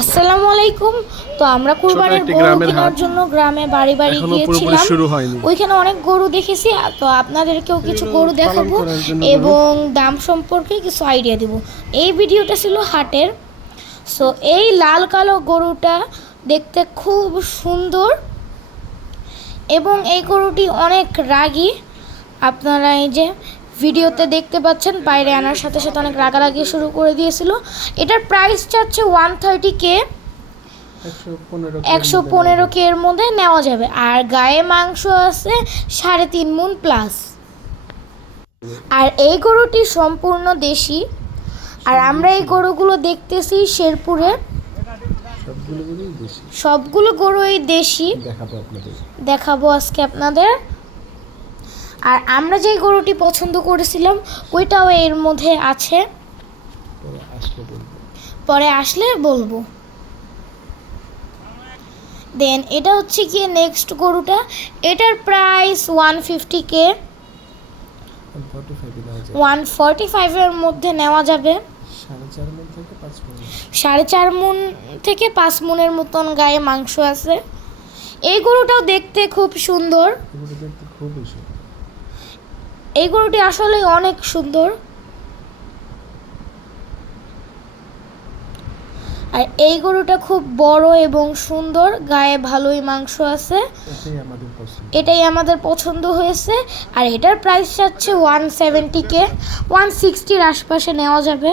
আসসালামু আলাইকুম। তো আমরা কুরবানির গরু কেনার জন্য গ্রামে বাড়ি বাড়ি গিয়েছিলাম। ওইখানে অনেক গরু দেখেছি, তো আপনাদেরকেও কিছু গরু দেখাবো এবং দাম সম্পর্কে কিছু আইডিয়া দেব। এই ভিডিওটা ছিল হাটের। সো এই লাল কালো গরুটা দেখতে খুব সুন্দর এবং এই গরুটি অনেক রাগী। আপনারা এই যে ভিডিওতে দেখতে পাচ্ছেন, বাইরে আনার সাথে সাথে অনেক রাগারাগি শুরু করে দিয়েছিল। এটার প্রাইস চাচ্ছে 130K, 115K এর মধ্যে নেওয়া যাবে। আর গায়ে মাংস আছে 3.5 মণ প্লাস। আর এই গরুটি সম্পূর্ণ দেশি। আর আমরা এই গরুগুলো দেখতেছি শেরপুরে। সবগুলো গরুই দেশি, দেখাবো আজকে আপনাদের। আর আমরা যে গরুটি পছন্দ করেছিলাম ওইটাও এর মধ্যে আছে, পরে আসলে বলবো। দেন এটা হচ্ছে কি নেক্সট গরুটা, এটার প্রাইস 150K, 145 এর মধ্যে নেওয়া যাবে। 4.5 মণ থেকে 5 মণের মতন গায়ে মাংস আছে। এই গরুটাও দেখতে খুব সুন্দর, এই গরুটি আসলে অনেক সুন্দর। আর এই গরুটা খুব বড় এবং সুন্দর, গায়ে ভালোই মাংস আছে, এটাই আমাদের পছন্দ হয়েছে। আর এটার প্রাইস যাচ্ছে 170K, 160-র আশপাশে নেওয়া যাবে।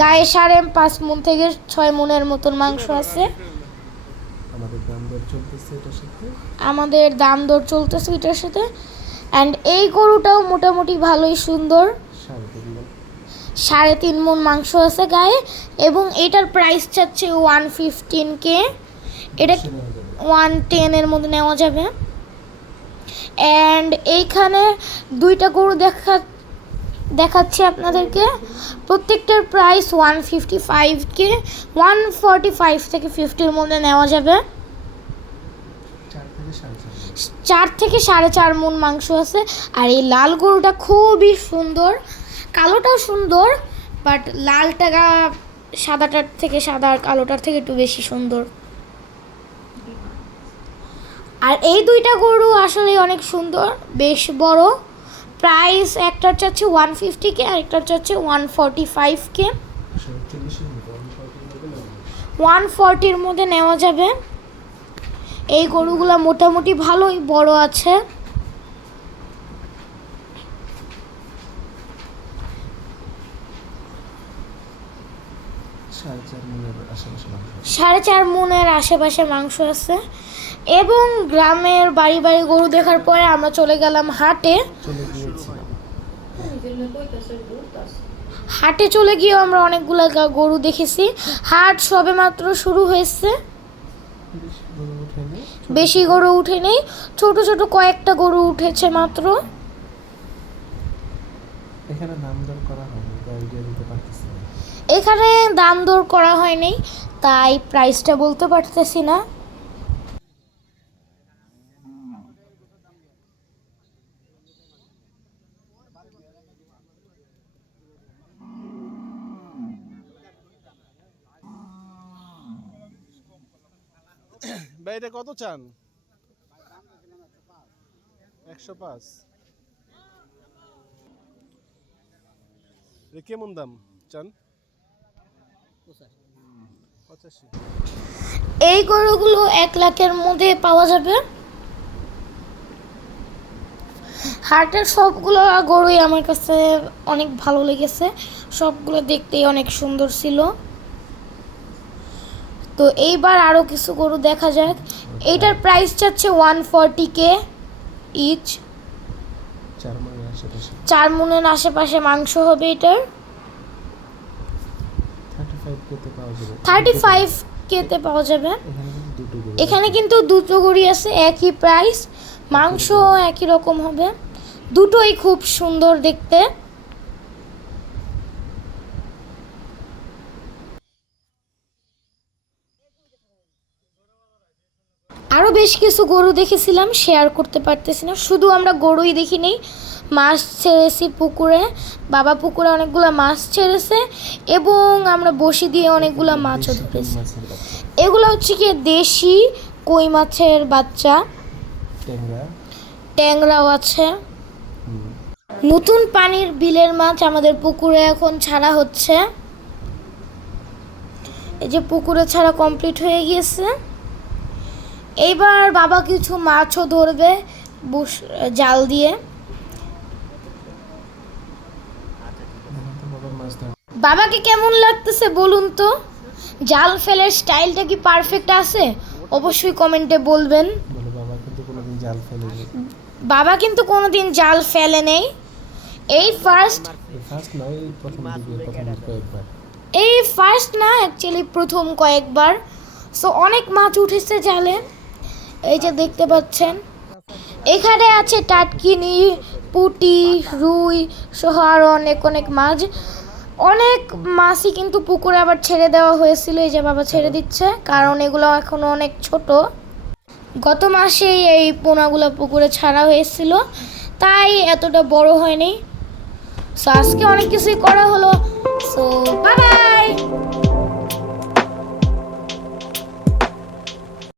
গায়ে 5.5 মণ থেকে 6 মণের মতন মাংস আছে। আমাদের দাম দর চলতেছে এটার সাথে। অ্যান্ড এই গরুটাও মোটামুটি ভালোই সুন্দর, 3.5 মণ মাংস আছে গায়ে এবং এটার প্রাইস চাচ্ছে 115K, এটা 110 এর মধ্যে নেওয়া যাবে। অ্যান্ড এইখানে দুইটা গরু দেখাচ্ছি আপনাদেরকে, প্রত্যেকটার প্রাইস 155K, 145 থেকে 50-র মধ্যে নেওয়া যাবে। 4 থেকে 4.5 মণ মাংস আছে। আর এই লাল গরুটা খুবই সুন্দর, কালোটাও সুন্দর, বাট লালটা সাদাটার থেকে, সাদা আর কালোটার থেকে একটু বেশি সুন্দর। আর এই দুইটা গরু আসলে অনেক সুন্দর, বেশ বড়। প্রাইস একটার চাচ্ছে 150K আর একটার চাচ্ছে 145K, 140-র মধ্যে নেওয়া যাবে। এই গরুগুলা মোটামুটি ভালোই বড় আছে। সাড়ে চার মণের আশেপাশে মাংস আছে। এবং গ্রামের বাড়ি বাড়ি গরু দেখার পরে আমরা চলে গেলাম হাটে। হাটে চলে গিয়েও আমরা অনেকগুলো গরু দেখেছি। হাট সবে মাত্র শুরু হয়েছে, বেশি গরু উঠে নেই, ছোট ছোট কয়েকটা গরু উঠেছে মাত্র। এখানে দাম দর করা হয়নি, তাই প্রাইসটা বলতে পারতেছি না। ভাই এটা কত চান? 105। কেমন দাম চান? 85। এই গরুগুলো 1 লাখের মধ্যে পাওয়া যাবে। হাটের সবগুলো গরুই আমার কাছে অনেক ভালো লেগেছে, সবগুলো দেখতেই অনেক সুন্দর ছিল। তো এইবার আরও কিছু গরু দেখা যাক। এইটার প্রাইস চাচ্ছে 140K ইচ, 4 মণের আশেপাশে মাংস হবে। এটার 35K-তে পাওয়া যাবে। এখানে কিন্তু দুটো গরু আছে, একই প্রাইস, মাংস একই রকম হবে, দুটোই খুব সুন্দর দেখতে। আরও বেশ কিছু গরু দেখেছিলাম, শেয়ার করতে পারতেছি না, শুধু আমরা গরুই দেখি নেই, মাছ ছেড়েছি পুকুরে, বাবা পুকুরে অনেকগুলো মাছ ছেড়েছে এবং আমরা বসি দিয়ে অনেকগুলো মাছও ধরেছি। এগুলো হচ্ছে কি দেশি কই মাছের বাচ্চা, ট্যাংরাও আছে। নতুন পানির বিলের মাছ আমাদের পুকুরে এখন ছাড়া হচ্ছে। এই যে পুকুরে ছাড়া কমপ্লিট হয়ে গিয়েছে। এইবার বাবা কিছু মাছও ধরবে জাল দিয়ে। বাবাকে কেমন লাগতেছে বলুন তো? জাল ফেলার স্টাইলটা কি পারফেক্ট আছে? অবশ্যই কমেন্টে বলবেন। বাবা কিন্তু কোনোদিন জাল ফেলে নেই, এই ফার্স্ট না, অ্যাকচুয়ালি প্রথম কয়েকবার। সো অনেক মাছ উঠেছে জালে, এই যে দেখতে পাচ্ছেন। এখানে আছে টাটকিনি, পুঁটি, রুই সহ আরও অনেক অনেক মাছ। অনেক মাছই কিন্তু পুকুরে আবার ছেড়ে দেওয়া হয়েছিল, এই যে বাবা ছেড়ে দিচ্ছে, কারণ এগুলো এখনো অনেক ছোট। গত মাসেই এই পোনাগুলো পুকুরে ছাড়া হয়েছিল, তাই এতটা বড় হয়নি। সো আজকে অনেক কিছুই করা হলো। সো